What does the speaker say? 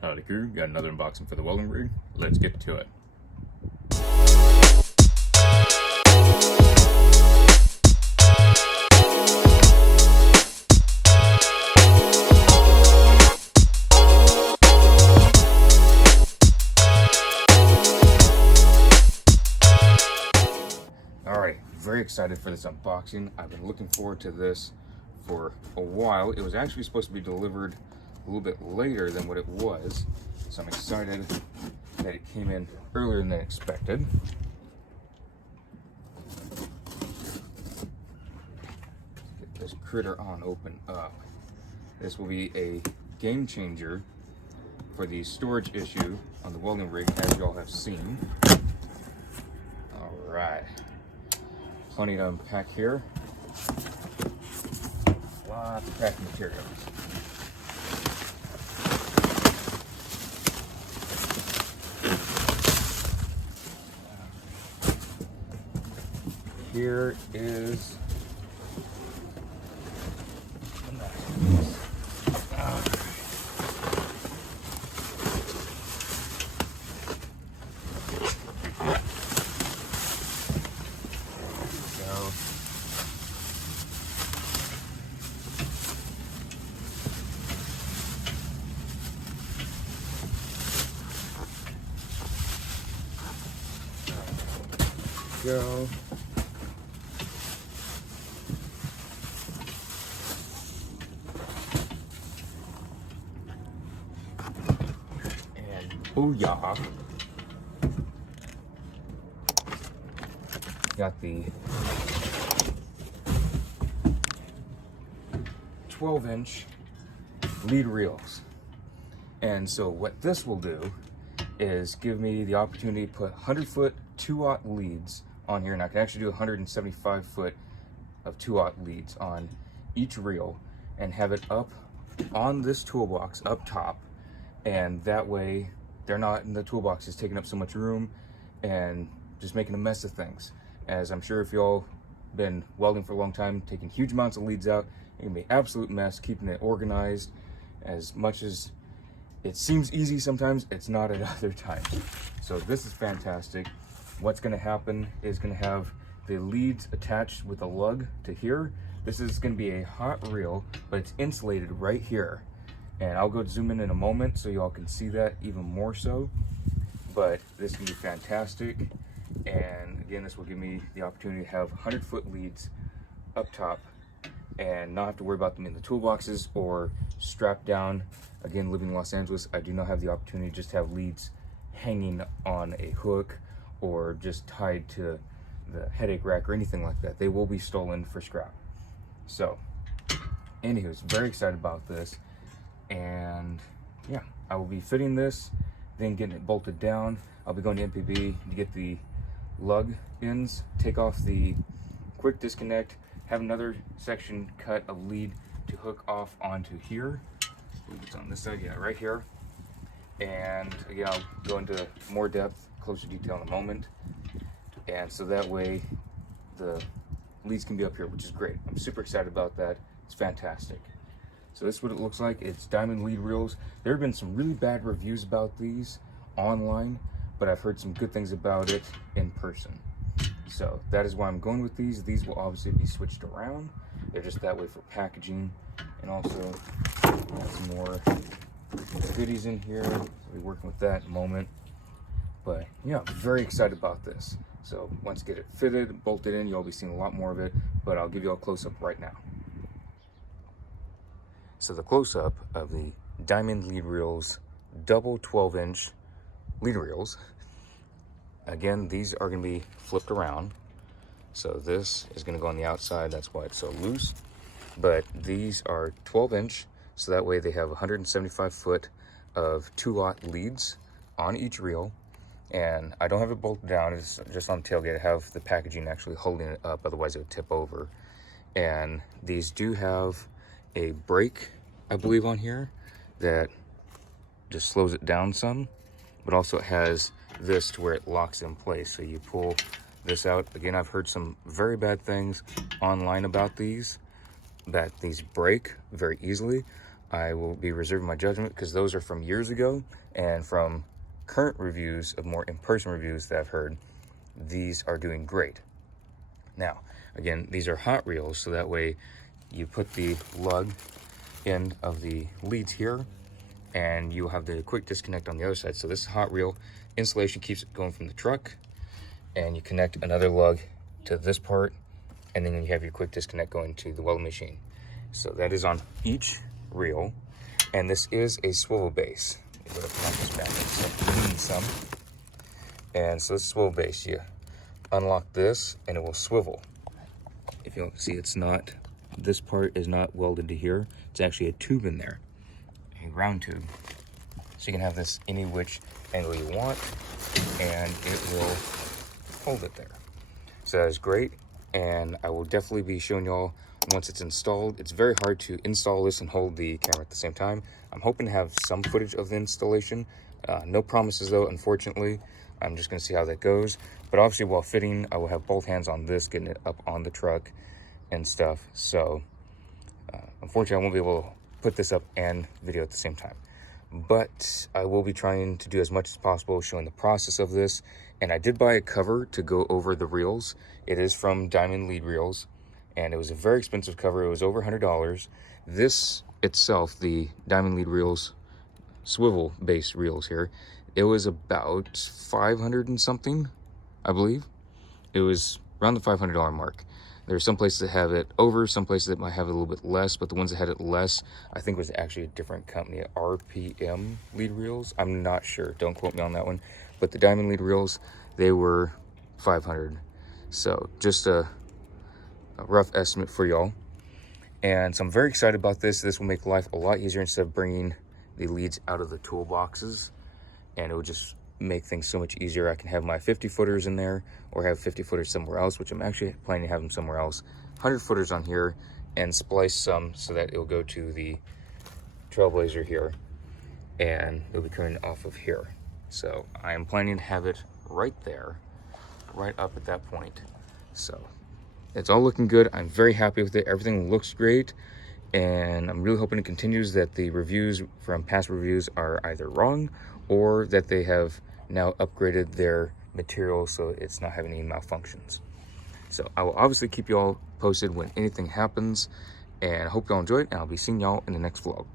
Howdy crew, got another unboxing for the welding rig. Let's get to it. Alright, very excited for this unboxing. I've been looking forward to this for a while. It was actually supposed to be delivered a little bit later than what it was, so I'm excited that it came in earlier than expected. Get this critter on open up. This will be a game changer for the storage issue on the welding rig, as you all have seen. Alright, plenty to unpack here. Lots of packing materials. Here is go. And booyah. Got the 12-inch lead reels. And so what this will do is give me the opportunity to put 100-foot 2/0 leads on here, and I can actually do 175 foot of 2/0 leads on each reel and have it up on this toolbox up top, and that way they're not in the toolboxes taking up so much room and just making a mess of things. As I'm sure if y'all been welding for a long time, taking huge amounts of leads out, it can be an absolute mess keeping it organized. As much as it seems easy sometimes, it's not at other times. So this is fantastic. What's going to happen is going to have the leads attached with a lug to here. This is going to be a hot reel, but it's insulated right here. And I'll go zoom in a moment so y'all can see that even more so. But this can be fantastic. And again, this will give me the opportunity to have 100-foot leads up top and not have to worry about them in the toolboxes or strapped down. Again, living in Los Angeles, I do not have the opportunity to just have leads hanging on a hook or just tied to the headache rack or anything like that. They will be stolen for scrap. So, anyways, very excited about this. And yeah, I will be fitting this, then getting it bolted down. I'll be going to MPB to get the lug ends, take off the quick disconnect, have another section cut of lead to hook off onto here. It's on this side, yeah, right here. And again, I'll go into more depth, closer detail in a moment. And so that way the leads can be up here, which is great. I'm super excited about that. It's fantastic. So this is what it looks like. It's diamond lead reels. There have been some really bad reviews about these online, but I've heard some good things about it in person. So that is why I'm going with these. These will obviously be switched around. They're just that way for packaging. And also got some more goodies in here. I'll be working with that in a moment. But yeah, I'm very excited about this. So once I get it fitted, bolted in, you'll be seeing a lot more of it, but I'll give you a close-up right now. So the close-up of the diamond lead reels, double 12-inch lead reels. Again, these are going to be flipped around. So this is going to go on the outside, that's why it's so loose. But these are 12-inch, so that way they have 175 foot of 2/0 leads on each reel. And I don't have it bolted down, it's just on the tailgate. I have the packaging actually holding it up, otherwise it would tip over. And these do have a brake, I believe, on here that just slows it down some, but also it has this to where it locks in place. So you pull this out. Again, I've heard some very bad things online about these, that these break very easily. I will be reserving my judgment because those are from years ago, and from current reviews of more in-person reviews that I've heard, these are doing great. Now, again, these are hot reels, so that way you put the lug end of the leads here, and you'll have the quick disconnect on the other side. So this is hot reel. Installation keeps it going from the truck, and you connect another lug to this part, and then you have your quick disconnect going to the welding machine. So that is on each reel, and this is a swivel base. I'm gonna put this back in some. And so this is swivel base. You unlock this, and it will swivel. If you don't see, it's not, this part is not welded to here. It's actually a tube in there, a round tube. So you can have this any which angle you want, and it will hold it there. So that is great, and I will definitely be showing y'all once it's installed. It's very hard to install this and hold the camera at the same time. I'm hoping to have some footage of the installation. No promises though, unfortunately. I'm just gonna see how that goes. But obviously while fitting, I will have both hands on this, getting it up on the truck and stuff. So unfortunately I won't be able to put this up and video at the same time. But I will be trying to do as much as possible showing the process of this. And I did buy a cover to go over the reels. It is from Diamond Lead Reels, and it was a very expensive cover. It was over $100. This itself, the Diamond Lead Reels swivel base reels here, it was about 500 and something, I believe. It was around the $500 mark. There are some places that have it over, some places that might have it a little bit less, but the ones that had it less, I think was actually a different company, RPM Lead Reels. I'm not sure, don't quote me on that one. But the Diamond Lead Reels, they were 500. So just a rough estimate for y'all. And so I'm very excited about this. This will make life a lot easier instead of bringing the leads out of the toolboxes. And it will just make things so much easier. I can have my 50 footers in there, or have 50 footers somewhere else, which I'm actually planning to have them somewhere else. 100 footers on here, and splice some so that it'll go to the Trailblazer here, and it'll be coming off of here. So I am planning to have it right there, right up at that point. So it's all looking good. I'm very happy with it. Everything looks great, and I'm really hoping it continues, that the reviews from past reviews are either wrong or that they have now upgraded their material so it's not having any malfunctions. So I will obviously keep you all posted when anything happens, and I hope y'all enjoy it, and I'll be seeing y'all in the next vlog.